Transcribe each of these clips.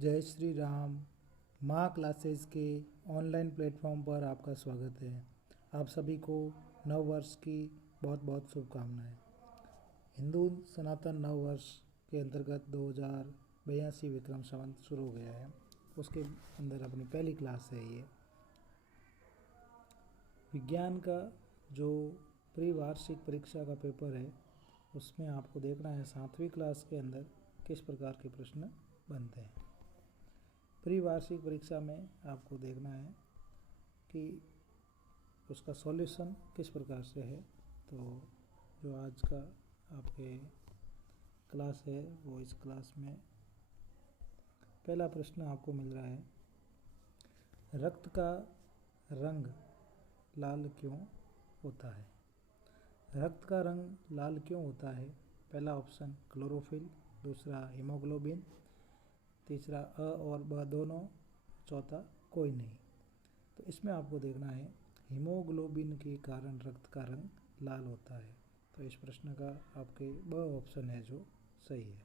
जय श्री राम। माँ क्लासेस के ऑनलाइन प्लेटफॉर्म पर आपका स्वागत है। आप सभी को नव वर्ष की बहुत बहुत शुभकामनाएं। हिंदू सनातन नव वर्ष के अंतर्गत 2082 विक्रम संवत शुरू हो गया है। उसके अंदर अपनी पहली क्लास है ये। विज्ञान का जो प्री वार्षिक परीक्षा का पेपर है उसमें आपको देखना है 7वीं क्लास के अंदर किस प्रकार के प्रश्न बनते हैं। प्री वार्षिक परीक्षा में आपको देखना है कि उसका सॉल्यूशन किस प्रकार से है। तो जो आज का आपके क्लास है वो इस क्लास में पहला प्रश्न आपको मिल रहा है, रक्त का रंग लाल क्यों होता है। रक्त का रंग लाल क्यों होता है। पहला ऑप्शन क्लोरोफिल, दूसरा हीमोग्लोबिन, तीसरा अ और ब दोनों, चौथा कोई नहीं। तो इसमें आपको देखना है हीमोग्लोबिन के कारण रक्त का रंग लाल होता है। तो इस प्रश्न का आपके ब ऑप्शन है जो सही है।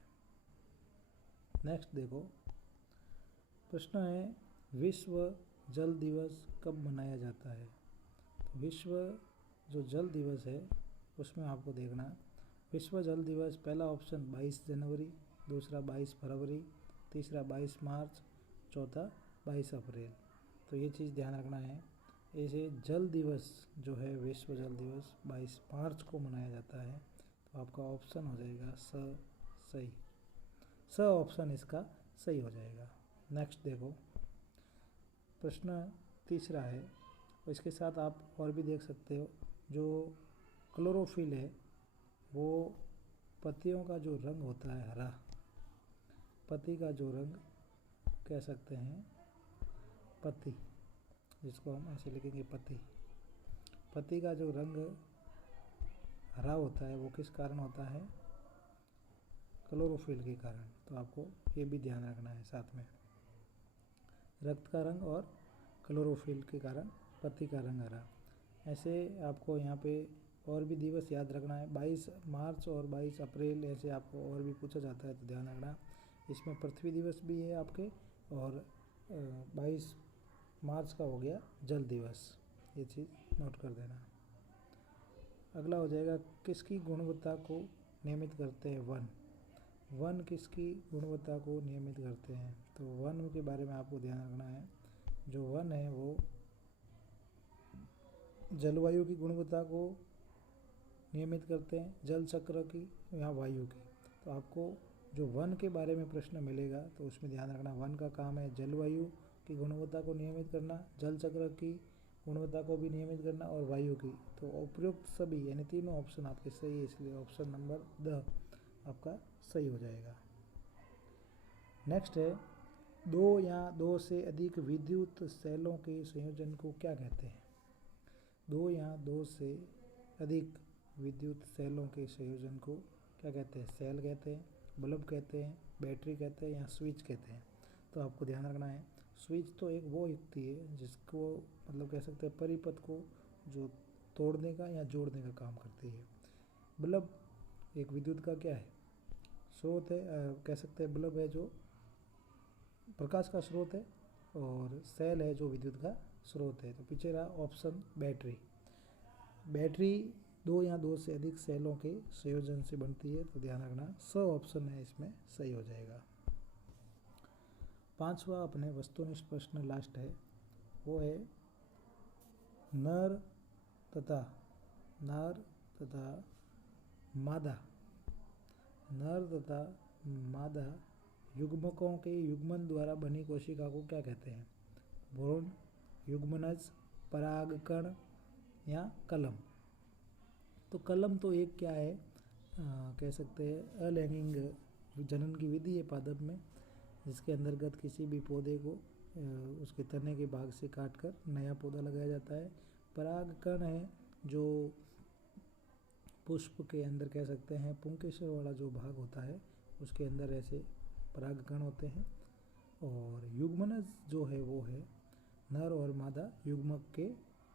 नेक्स्ट देखो, प्रश्न है विश्व जल दिवस कब मनाया जाता है। तो विश्व जो जल दिवस है उसमें आपको देखना विश्व जल दिवस पहला ऑप्शन 22 जनवरी, दूसरा 22 फरवरी, तीसरा 22 मार्च, चौथा 22 अप्रैल। तो ये चीज़ ध्यान रखना है। ऐसे जल दिवस जो है विश्व जल दिवस 22 मार्च को मनाया जाता है। तो आपका ऑप्शन हो जाएगा सही। ऑप्शन इसका सही हो जाएगा। नेक्स्ट देखो, प्रश्न तीसरा है और इसके साथ आप और भी देख सकते हो। जो क्लोरोफिल है वो पत्तियों का जो रंग होता है हरा, पत्ती का जो रंग कह सकते हैं पत्ती, जिसको हम ऐसे लिखेंगे पत्ती का जो रंग हरा होता है वो किस कारण होता है, क्लोरोफिल के कारण। तो आपको ये भी ध्यान रखना है साथ में, रक्त का रंग और क्लोरोफिल के कारण पत्ती का रंग हरा। ऐसे आपको यहाँ पे और भी दिवस याद रखना है, 22 मार्च और 22 अप्रैल ऐसे आपको और भी पूछा जाता है तो ध्यान रखना। इसमें पृथ्वी दिवस भी है आपके और 22 मार्च का हो गया जल दिवस, ये चीज़ नोट कर देना। अगला हो जाएगा किसकी गुणवत्ता को नियमित करते हैं वन किसकी गुणवत्ता को नियमित करते हैं। तो वन के बारे में आपको ध्यान रखना है। जो वन है वो जलवायु की गुणवत्ता को नियमित करते हैं, जल चक्र की या वायु की। तो आपको जो वन के बारे में प्रश्न मिलेगा तो उसमें ध्यान रखना, वन का काम है जलवायु की गुणवत्ता को नियमित करना, जल चक्र की गुणवत्ता को भी नियमित करना और वायु की। तो उपयुक्त सभी यानी तीनों ऑप्शन आपके सही है, इसलिए ऑप्शन नंबर द आपका सही हो जाएगा। नेक्स्ट है, दो या दो से अधिक विद्युत सेलों के संयोजन को क्या कहते हैं। दो या दो से अधिक विद्युत सेलों के संयोजन को क्या कहते हैं। सेल कहते हैं, बल्ब कहते हैं, बैटरी कहते हैं या स्विच कहते हैं। तो आपको ध्यान रखना है, स्विच तो एक वो युक्ति है जिसको मतलब कह सकते हैं परिपथ को जो तोड़ने का या जोड़ने का काम करती है। बल्ब एक विद्युत का क्या है, स्रोत है, कह सकते हैं बल्ब है जो प्रकाश का स्रोत है और सेल है जो विद्युत का स्रोत है। तो पीछे रहा ऑप्शन बैटरी दो या दो से अधिक सेलों के संयोजन से बनती है। तो ध्यान रखना ऑप्शन है इसमें सही हो जाएगा। पांचवा अपने वस्तुनिष्ठ प्रश्न लास्ट है, वो है नर तथा मादा युग्मकों के युग्मन द्वारा बनी कोशिका को क्या कहते हैं। भ्रूण, युग्मनज, परागकण या कलम। तो कलम तो एक क्या है, कह सकते हैं अलैंगिक जनन की विधि है पादप में, जिसके अंतर्गत किसी भी पौधे को उसके तने के भाग से काटकर नया पौधा लगाया जाता है। परागकण है जो पुष्प के अंदर कह सकते हैं पुंकेसर वाला जो भाग होता है उसके अंदर ऐसे परागकण होते हैं। और युग्मनज जो है वो है नर और मादा युग्मक के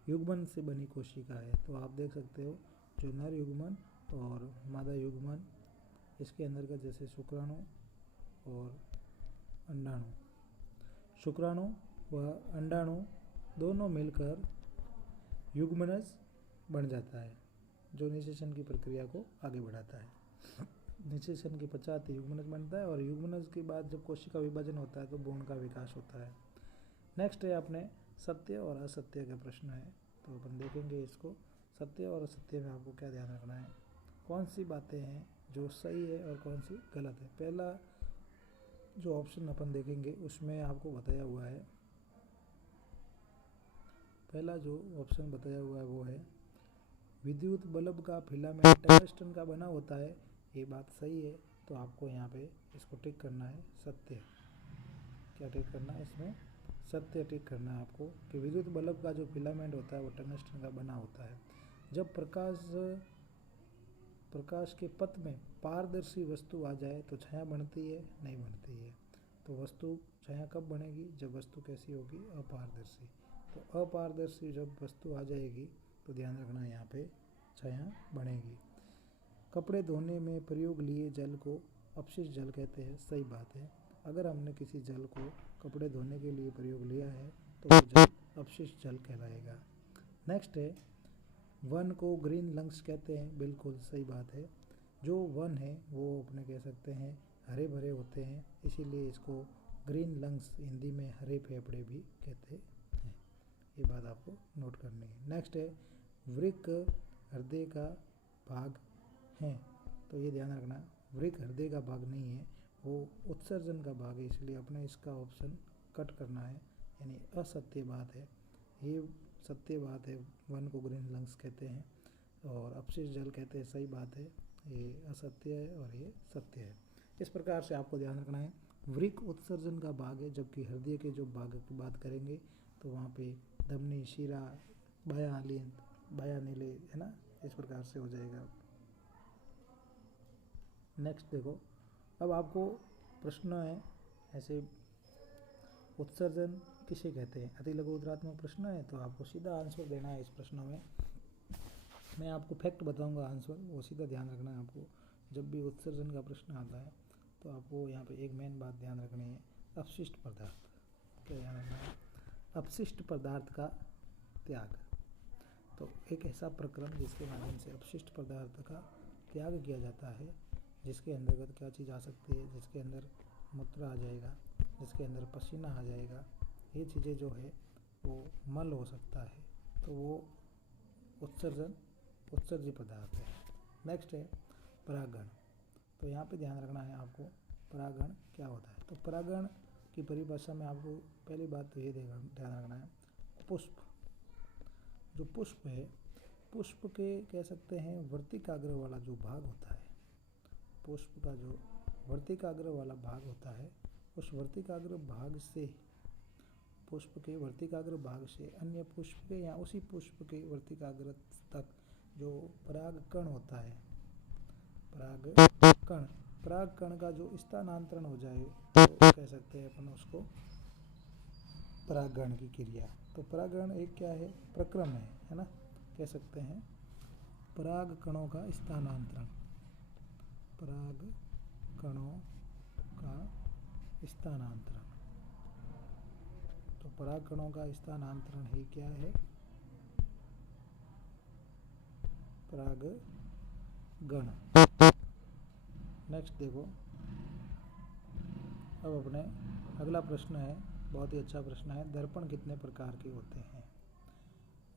युग्मन से बनी कोशिका है। तो आप देख सकते हो जो नर युग्मन और मादा युग्मन, इसके अंतर्गत जैसे शुक्राणु और अंडाणु, शुक्राणु व अंडाणु दोनों मिलकर युग्मनज बन जाता है, जो निषेचन की प्रक्रिया को आगे बढ़ाता है। निषेचन के पश्चात युग्मनज बनता है और युग्मनज के बाद जब कोशिका विभाजन होता है तो भ्रूण का विकास होता है। नेक्स्ट है अपने सत्य और असत्य का प्रश्न है, तो अपन देखेंगे इसको। सत्य और असत्य में आपको क्या ध्यान रखना है, कौन सी बातें हैं जो सही है और कौन सी गलत है। पहला जो ऑप्शन अपन देखेंगे उसमें आपको बताया हुआ है, पहला जो ऑप्शन बताया हुआ है वो है विद्युत बल्ब का फिलामेंट टंगस्टन का बना होता है। ये बात सही है, तो आपको यहाँ पे इसको टिक करना है सत्य। क्या टिक करना है इसमें, सत्य टिक करना है आपको कि विद्युत बल्ब का जो फिलामेंट होता है वो टंगस्टन का बना होता है। जब प्रकाश के पथ में पारदर्शी वस्तु आ जाए तो छाया बनती है, नहीं बनती है। तो वस्तु छाया कब बनेगी, जब वस्तु कैसी होगी, अपारदर्शी। तो अपारदर्शी जब वस्तु आ जाएगी तो ध्यान रखना यहाँ पे छाया बनेगी। कपड़े धोने में प्रयोग लिए जल को अपशिष्ट जल कहते हैं, सही बात है। अगर हमने किसी जल को कपड़े धोने के लिए प्रयोग लिया है तो वो जल अपशिष्ट जल कहलाएगा। नेक्स्ट है वन को ग्रीन लंग्स कहते हैं, बिल्कुल सही बात है। जो वन है वो अपने कह सकते हैं हरे भरे होते हैं, इसीलिए इसको ग्रीन लंग्स हिंदी में हरे फेफड़े भी कहते हैं। ये बात आपको नोट करनी है। नेक्स्ट है वृक्क हृदय का भाग है, तो ये ध्यान रखना वृक्क हृदय का भाग नहीं है, वो उत्सर्जन का भाग है, इसलिए अपने इसका ऑप्शन कट करना है, यानी असत्य बात है। ये सत्य बात है, वन को ग्रीन लंग्स कहते हैं और अपशिष्ट जल कहते हैं, सही बात है। ये असत्य है और ये सत्य है। इस प्रकार से आपको ध्यान रखना है वृक्क उत्सर्जन का भाग है, जबकि हृदय के जो भाग की बात करेंगे तो वहाँ पे धमनी, शिरा, बाया नीले, है ना, इस प्रकार से हो जाएगा। नेक्स्ट देखो, अब आपको प्रश्न है ऐसे उत्सर्जन किसे कहते हैं, अति लघु उत्तरात्मक प्रश्न है, तो आपको सीधा आंसर देना है। इस प्रश्नों में मैं आपको फैक्ट बताऊंगा, आंसर वो सीधा ध्यान रखना है आपको। जब भी उत्सर्जन का प्रश्न आता है तो आपको यहाँ पे एक मेन बात ध्यान रखनी है, अपशिष्ट पदार्थ। क्या ध्यान रखना है, अपशिष्ट पदार्थ का त्याग। तो एक ऐसा प्रक्रम जिसके माध्यम से अपशिष्ट पदार्थ का त्याग किया जाता है, जिसके अंतर्गत क्या चीज़ आ सकती है, जिसके अंदर मूत्र आ जाएगा, जिसके अंदर पसीना आ जाएगा, ये चीज़ें जो है वो मल हो सकता है, तो वो उत्सर्जी पदार्थ है। नेक्स्ट है परागण, तो यहाँ पे ध्यान रखना है आपको परागण क्या होता है। तो परागण की परिभाषा में आपको पहली बात तो ये ध्यान रखना है, पुष्प, जो पुष्प है, पुष्प के कह सकते हैं वर्तिकाग्र वाला जो भाग होता है, पुष्प का जो वर्तिकाग्र वाला भाग होता है, उस वर्तिकाग्र भाग से, पुष्प के वर्तिकाग्र भाग से अन्य पुष्प के या उसी पुष्प के वर्तिकाग्र तक जो परागकण होता है, परागकण का जो स्थानांतरण हो जाए तो कह सकते हैं अपन उसको परागण की क्रिया। तो परागण एक क्या है, प्रक्रम है ना, कह सकते हैं परागकणों का स्थानांतरण, परागकणों का स्थानांतरण। तो परागकणों का स्थानांतरण ही क्या है, परागगण। नेक्स्ट देखो, अब अपने अगला प्रश्न है, बहुत ही अच्छा प्रश्न है, दर्पण कितने प्रकार के होते हैं।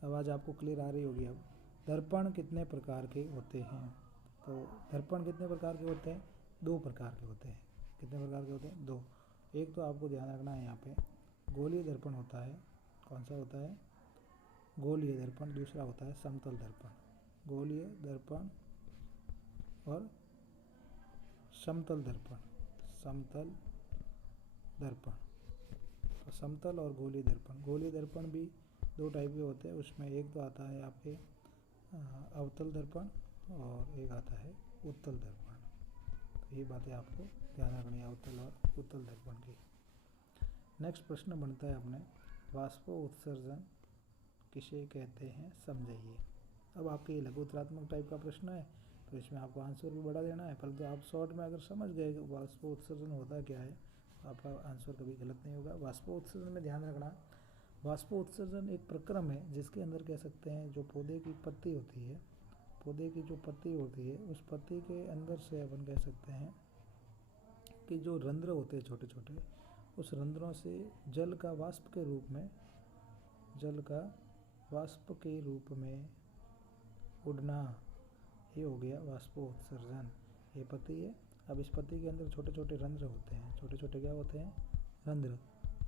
आवाज़ आपको क्लियर आ रही होगी। अब दर्पण कितने प्रकार के होते हैं, तो दर्पण कितने प्रकार के होते हैं, दो प्रकार के होते हैं। कितने प्रकार के होते हैं, दो। एक तो आपको ध्यान रखना है यहाँ पे गोलीय दर्पण होता है, कौन सा होता है, गोलीय दर्पण। दूसरा होता है समतल दर्पण, गोलीय दर्पण और समतल दर्पण, समतल दर्पण। तो समतल और गोलीय दर्पण, गोलीय दर्पण भी दो टाइप के होते हैं, उसमें एक तो आता है आपके अवतल दर्पण और एक आता है उत्तल दर्पण। तो ये बातें आपको ध्यान रखनी है अवतल और उत्तल दर्पण की। नेक्स्ट प्रश्न बनता है अपने वाष्पो उत्सर्जन किसे कहते हैं, समझाइए। अब आपके लघु उत्तरात्मक टाइप का प्रश्न है, तो इसमें आपको आंसर भी बढ़ा देना है, परंतु आप शॉर्ट में अगर समझ गए कि वाष्पो उत्सर्जन होता क्या है, तो आपका आंसर कभी गलत नहीं होगा। वाष्पोत्सर्जन में ध्यान रखना, वाष्पोत्सर्जन एक प्रक्रम है जिसके अंदर कह सकते हैं जो पौधे की पत्ती होती है, पौधे की जो पत्ती होती है उस पत्ती के अंदर से अपन कह सकते हैं कि जो रंध्र होते हैं छोटे छोटे, उस रंध्रों से जल का वाष्प के रूप में, जल का वाष्प के रूप में उड़ना, ये हो गया वाष्पोत्सर्जन। ये पत्ती है, अब इस पत्ती के अंदर छोटे छोटे रंध्र होते हैं, छोटे छोटे क्या होते हैं, रंध्र।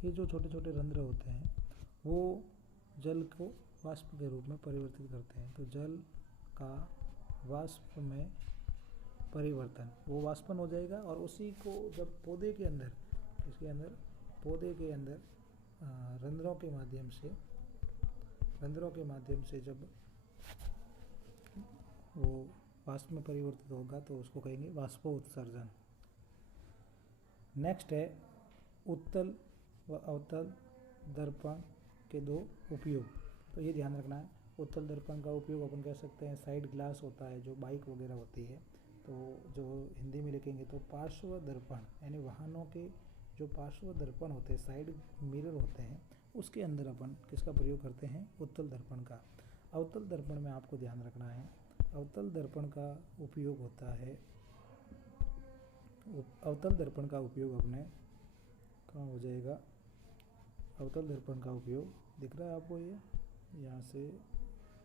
ये जो छोटे छोटे रंध्र होते हैं वो जल को वाष्प के रूप में परिवर्तित करते हैं। तो जल का वाष्प में परिवर्तन, वो वाष्पन हो जाएगा और उसी को जब पौधे के अंदर, इसके अंदर पौधे के अंदर रंध्रों के माध्यम से जब वो वाष्प में परिवर्तित होगा तो उसको कहेंगे वाष्पोत्सर्जन। नेक्स्ट है उत्तल व अवतल दर्पण के दो उपयोग। तो ये ध्यान रखना है, उत्तल दर्पण का उपयोग अपन कह सकते हैं साइड ग्लास होता है जो बाइक वगैरह होती है, तो जो हिंदी में लिखेंगे तो पार्श्व दर्पण, यानी वाहनों के जो पार्श्व दर्पण होते हैं, साइड मिरर होते हैं, उसके अंदर अपन किसका प्रयोग करते हैं, उत्तल दर्पण का। अवतल दर्पण में आपको ध्यान रखना है, अवतल दर्पण का उपयोग होता है, अवतल दर्पण का उपयोग अपने कहाँ हो जाएगा, अवतल दर्पण का उपयोग दिख रहा है आपको, ये यहाँ से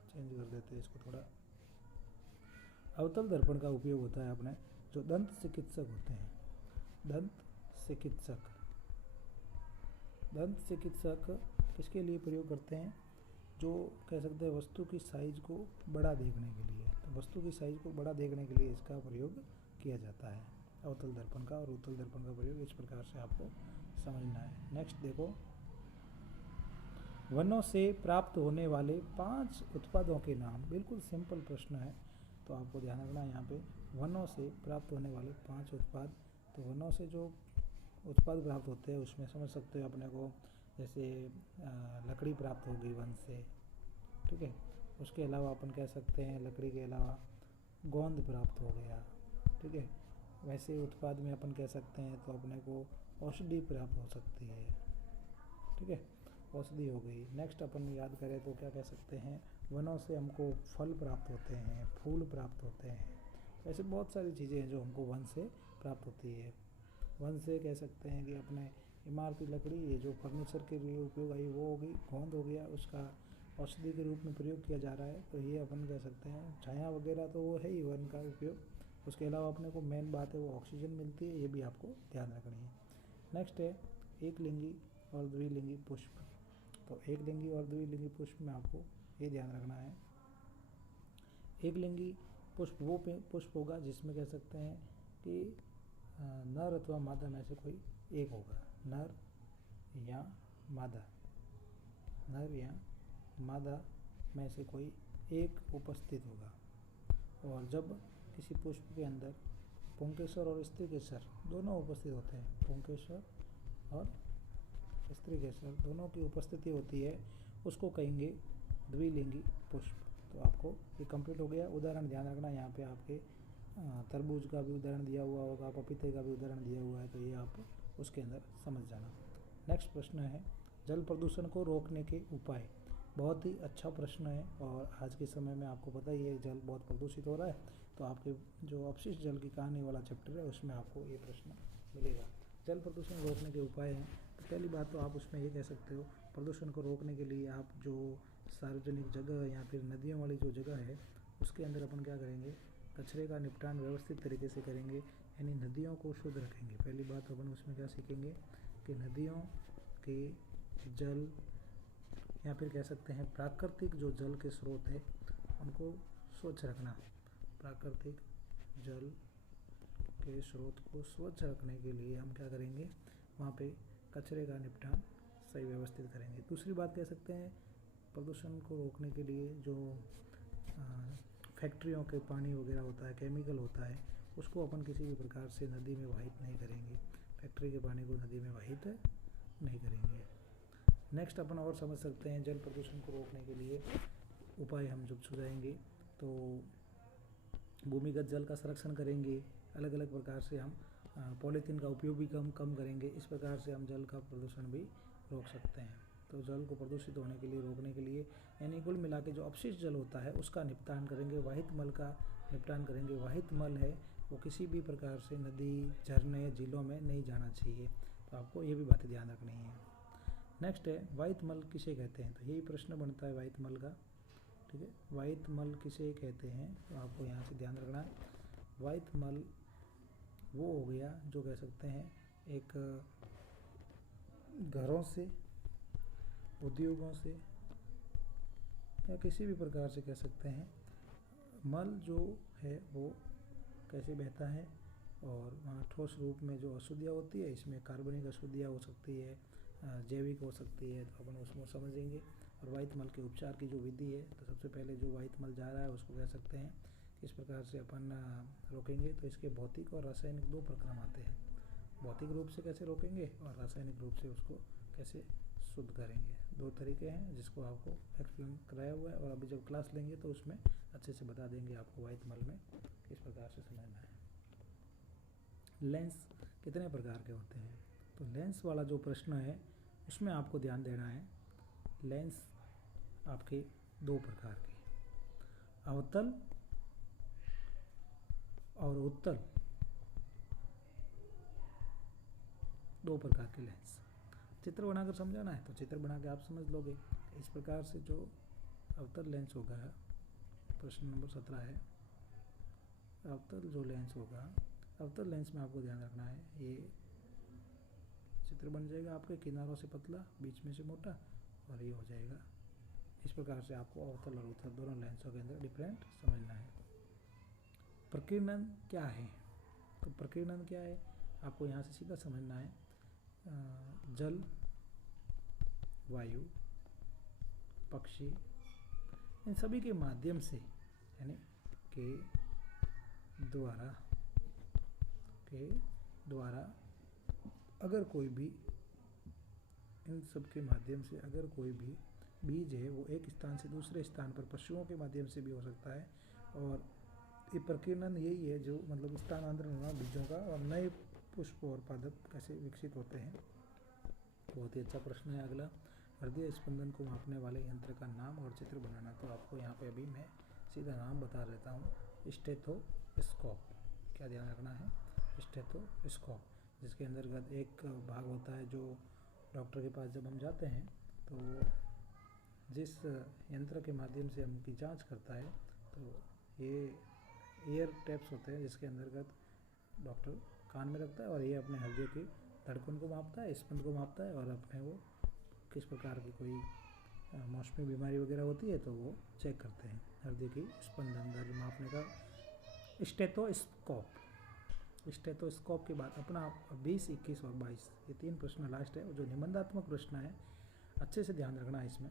चेंज कर देते हैं इसको थोड़ा। अवतल दर्पण का उपयोग होता है अपने जो दंत चिकित्सक होते हैं, दंत चिकित्सक किसके लिए प्रयोग करते हैं, जो कह सकते हैं वस्तु की साइज को बड़ा देखने के लिए। तो वस्तु की साइज को बड़ा देखने के लिए इसका प्रयोग किया जाता है अवतल दर्पण का, और उत्तल दर्पण का प्रयोग इस प्रकार से आपको समझना है। नेक्स्ट देखो, वनों से प्राप्त होने वाले 5 उत्पादों के नाम। बिल्कुल सिंपल प्रश्न है, तो आपको ध्यान रखना है यहाँ पे, वनों से प्राप्त होने वाले 5 उत्पाद। तो वनों से जो उत्पाद प्राप्त होते हैं उसमें समझ सकते हो अपने को, जैसे लकड़ी प्राप्त होगी वन से, ठीक है। उसके अलावा अपन कह सकते हैं लकड़ी के अलावा गोंद प्राप्त हो गया, ठीक है। वैसे उत्पाद में अपन कह सकते हैं तो अपने को औषधि प्राप्त हो सकती है, ठीक है, औषधि हो गई। नेक्स्ट अपन याद करें तो क्या कह सकते हैं, वनों से हमको फल प्राप्त होते हैं, फूल प्राप्त होते हैं, ऐसे बहुत सारी चीज़ें हैं जो हमको वन से प्राप्त होती है। वन से कह सकते हैं कि अपने इमारती लकड़ी, ये जो फर्नीचर के लिए उपयोग आई वो हो गई, गोंद हो गया, उसका औषधि के रूप में प्रयोग किया जा रहा है, तो ये अपन कह सकते हैं। छाया वगैरह तो वो है ही वन का उपयोग। उसके अलावा अपने को मेन बात है वो ऑक्सीजन मिलती है, ये भी आपको ध्यान रखनी है। नेक्स्ट है एक लिंगी और द्विलिंगी पुष्प। तो एक लिंगी और द्विलिंगी पुष्प में आपको ये ध्यान रखना है, एक लिंगी पुष्प वो पुष्प होगा जिसमें कह सकते हैं कि नर अथवा मादा में से कोई एक होगा, नर या मादा, नर या मादा में से कोई एक उपस्थित होगा। और जब किसी पुष्प के अंदर पुंकेसर और स्त्रीकेसर दोनों उपस्थित होते हैं, पुंकेसर और स्त्रीकेसर दोनों की उपस्थिति होती है, उसको कहेंगे द्विलिंगी पुष्प। तो आपको ये कंप्लीट हो गया। उदाहरण ध्यान रखना, यहाँ पे आपके तरबूज का भी उदाहरण दिया हुआ होगा, पपीते का भी उदाहरण दिया हुआ है, तो ये आप उसके अंदर समझ जाना। नेक्स्ट प्रश्न है जल प्रदूषण को रोकने के उपाय। बहुत ही अच्छा प्रश्न है, और आज के समय में आपको पता ही है जल बहुत प्रदूषित हो रहा है, तो आपके जो अपशिष्ट जल की कहानी वाला चैप्टर है उसमें आपको ये प्रश्न मिलेगा। जल प्रदूषण रोकने के उपाय हैं, तो पहली बात तो आप उसमें ये कह सकते हो, प्रदूषण को रोकने के लिए आप जो सार्वजनिक जगह या फिर नदियों वाली जो जगह है उसके अंदर अपन क्या करेंगे, कचरे का निपटान व्यवस्थित तरीके से करेंगे, यानी नदियों को शुद्ध रखेंगे। पहली बात अपन उसमें क्या सीखेंगे कि नदियों के जल या फिर कह सकते हैं प्राकृतिक जो जल के स्रोत है उनको स्वच्छ रखना। प्राकृतिक जल के स्रोत को स्वच्छ रखने के लिए हम क्या करेंगे, वहाँ पे कचरे का निपटान सही व्यवस्थित करेंगे। दूसरी बात कह सकते हैं प्रदूषण को रोकने के लिए जो फैक्ट्रियों के पानी वगैरह होता है, केमिकल होता है, उसको अपन किसी भी प्रकार से नदी में वाहित नहीं करेंगे, फैक्ट्री के पानी को नदी में वाहित नहीं करेंगे। नेक्स्ट अपन और समझ सकते हैं जल प्रदूषण को रोकने के लिए उपाय हम जब सुझाएंगे तो भूमिगत जल का संरक्षण करेंगे, अलग अलग प्रकार से हम पॉलीथीन का उपयोग भी कम करेंगे। इस प्रकार से हम जल का प्रदूषण भी रोक सकते हैं। तो जल को प्रदूषित होने के लिए रोकने के लिए यानी कुल मिला के जो अपशिष्ट जल होता है उसका निपटान करेंगे, वाहित मल का निपटान करेंगे। वाहित मल है वो किसी भी प्रकार से नदी, झरने, झीलों में नहीं जाना चाहिए। तो आपको ये भी बातें ध्यान रखनी है। नेक्स्ट है वाहित मल किसे कहते हैं, तो यही प्रश्न बनता है वाहित मल का। ठीक है, वाहित मल किसे कहते हैं, तो आपको यहाँ से ध्यान रखना है। वाहित मल वो हो गया जो कह सकते हैं एक घरों से, उद्योगों से या किसी भी प्रकार से कह सकते हैं मल जो है वो कैसे बहता है, और वहाँ ठोस रूप में जो अशुद्धियाँ होती है, इसमें कार्बनिक अशुद्धियाँ हो सकती है, जैविक हो सकती है, तो अपन उसमें समझेंगे। और वाहित मल के उपचार की जो विधि है, तो सबसे पहले जो वाहित मल जा रहा है उसको कह सकते हैं किस प्रकार से अपन रोकेंगे। तो इसके भौतिक और रासायनिक दो प्रक्रम आते हैं। भौतिक रूप से कैसे रोकेंगे और रासायनिक रूप से उसको कैसे शुद्ध करेंगे, दो तरीके हैं जिसको आपको एक्सप्लेन कराया हुआ है। और अभी जब क्लास लेंगे तो उसमें अच्छे से बता देंगे आपको वाहित मल में किस प्रकार से समझना है। लेंस कितने प्रकार के होते हैं, तो लेंस वाला जो प्रश्न है उसमें आपको ध्यान देना है। लेंस आपके दो प्रकार के, अवतल और उत्तल, दो प्रकार के लेंस। चित्र बनाकर समझाना है तो चित्र बना के आप समझ लोगे। इस प्रकार से जो अवतल लेंस होगा, प्रश्न नंबर 17 है, अवतल जो लेंस होगा, अवतल लेंस में आपको ध्यान रखना है ये चित्र बन जाएगा आपके, किनारों से पतला, बीच में से मोटा, और ये हो जाएगा। इस प्रकार से आपको अवतल और उत्तल दोनों लेंसों के अंदर डिफरेंट समझना है। प्रकीर्णन क्या है, तो प्रकीर्णन क्या है आपको यहाँ से सीधा समझना है। जल, वायु, पक्षी, इन सभी के माध्यम से यानी के द्वारा अगर कोई भी, इन सब के माध्यम से अगर कोई भी बीज है वो एक स्थान से दूसरे स्थान पर पशुओं के माध्यम से भी हो सकता है। और ये प्रकीर्णन यही है जो मतलब स्थानांतरण होना बीजों का, और नए पुष्प और पादप कैसे विकसित होते हैं। बहुत ही अच्छा प्रश्न है अगला, हृदय स्पंदन को मापने वाले यंत्र का नाम और चित्र बनाना। तो आपको यहाँ पे अभी मैं सीधा नाम बता देता हूँ, स्टेथोस्कोप। क्या ध्यान रखना है, स्टेथोस्कोप, जिसके अंतर्गत एक भाग होता है जो डॉक्टर के पास जब हम जाते हैं तो जिस यंत्र के माध्यम से हम की जांच करता है, तो ये एयर टैप्स होते हैं जिसके अंतर्गत डॉक्टर कान में रखता है और ये अपने हृदय की धड़कन को मापता है, स्पंद को मापता है, और अपने वो किस प्रकार की कोई मौसमी बीमारी वगैरह होती है तो वो चेक करते हैं हृदय की स्पंदन दर मापने का। स्टेथोस्कोप के बाद अपना 20, 21 और 22 ये 3 प्रश्न लास्ट है, जो निबंधात्मक प्रश्न है। अच्छे से ध्यान रखना है इसमें।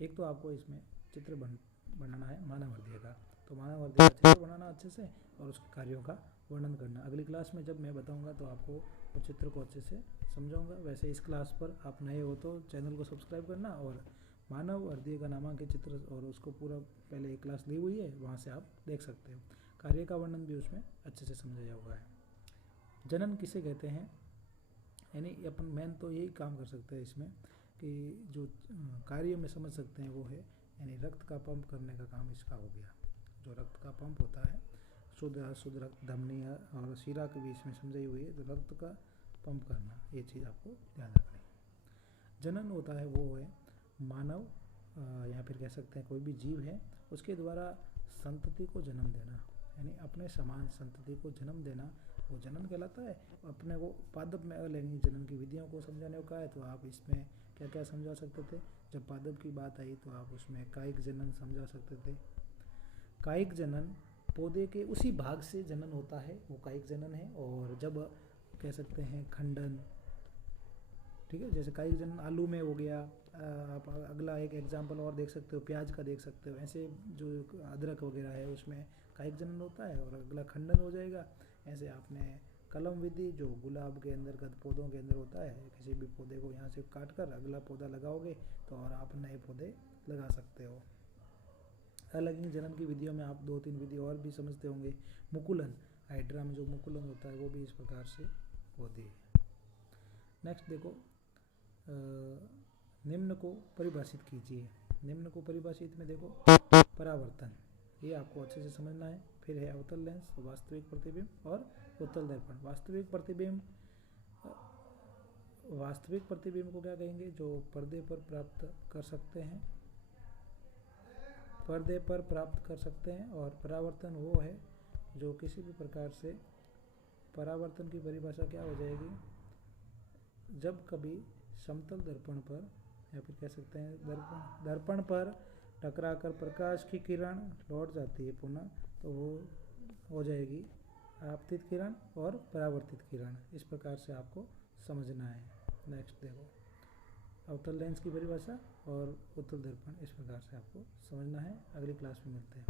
एक तो आपको इसमें चित्र बनाना है मानव हृदय का, तो मानव हृदय का चित्र बनाना अच्छे से और उसके कार्यों का वर्णन करना। अगली क्लास में जब मैं बताऊंगा तो आपको वो चित्र को अच्छे से समझाऊंगा। वैसे इस क्लास पर आप नए हो तो चैनल को सब्सक्राइब करना, और मानव हृदय का नामांकित चित्र और उसको पूरा पहले एक क्लास ली हुई है, वहाँ से आप देख सकते हो। कार्य का वर्णन भी उसमें अच्छे से समझाया हुआ है। जनन किसे कहते हैं, यानी अपन मेन तो यही काम कर सकते हैं इसमें कि जो कार्य में समझ सकते हैं वो है, यानी रक्त का पंप करने का काम इसका हो गया। जो रक्त का पंप होता है, शुद्ध अशुद्ध रक्त धमनी और शिरा के बीच में समझाई हुई है, तो रक्त का पंप करना, ये चीज़ आपको ध्यान रखनी है। जनन होता है वो है मानव या फिर कह सकते हैं कोई भी जीव है उसके द्वारा संतति को जन्म देना, यानी अपने समान संतति को जन्म देना, वो जनन कहलाता है। अपने को पादप में अलैंगिक जनन की विधियों को समझाने का है, तो आप इसमें क्या क्या समझा सकते थे। जब पादप की बात आई तो आप उसमें कायिक जनन समझा सकते थे। कायिक जनन पौधे के उसी भाग से जनन होता है, वो कायिक जनन है। और जब कह सकते हैं खंडन, ठीक है, जैसे कायिक जनन आलू में हो गया। आप अगला एक एग्जांपल और देख सकते हो, प्याज का देख सकते हो। ऐसे जो अदरक वगैरह है उसमें कायिक जनन होता है, और अगला खंडन हो जाएगा। ऐसे आपने कलम विधि जो गुलाब के अंतर्गत पौधों के अंदर होता है, किसी भी पौधे को यहाँ से काट कर अगला पौधा लगाओगे तो और आप नए पौधे लगा सकते हो। अलैंगिक जनन की विधियों में आप 2-3 विधि और भी समझते होंगे। मुकुलन, हाइड्रा में जो मुकुलन होता है वो भी इस प्रकार से होती है। नेक्स्ट देखो, निम्न को परिभाषित कीजिए। निम्न को परिभाषित में देखो, परावर्तन, ये आपको अच्छे से समझना है। फिर है अवतल लेंस, वास्तविक प्रतिबिंब और उत्तल दर्पण। वास्तविक प्रतिबिंब को क्या कहेंगे? जो पर्दे पर प्राप्त कर सकते हैं, और परावर्तन वो है जो किसी भी प्रकार से, परावर्तन की परिभाषा क्या हो जाएगी? जब कभी समतल दर्पण पर, या फिर कह सकते हैं दर्पण पर टकराकर प्रकाश की किरण लौट जाती है पुनः, तो वो हो जाएगी आपतित किरण और परावर्तित किरण। इस प्रकार से आपको समझना है। नेक्स्ट देखो, अवतल लेंस की परिभाषा और उत्तल दर्पण, इस प्रकार से आपको समझना है। अगली क्लास में मिलते हैं।